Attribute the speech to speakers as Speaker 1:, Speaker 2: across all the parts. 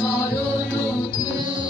Speaker 1: সকল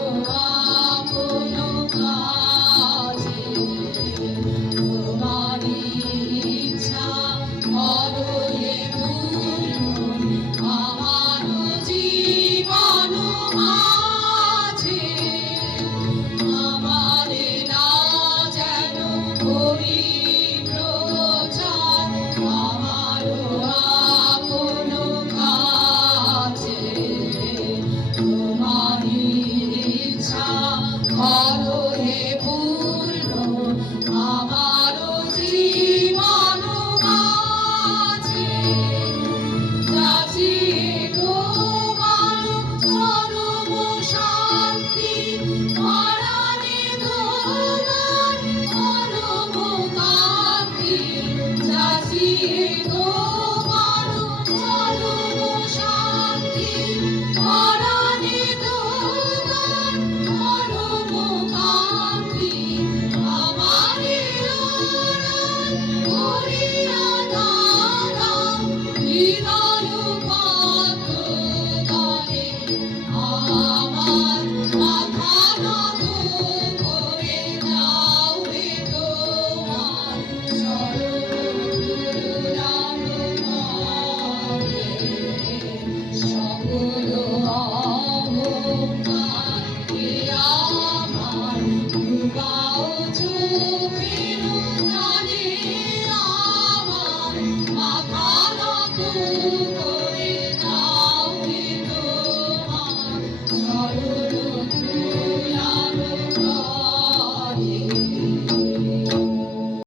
Speaker 1: Oh,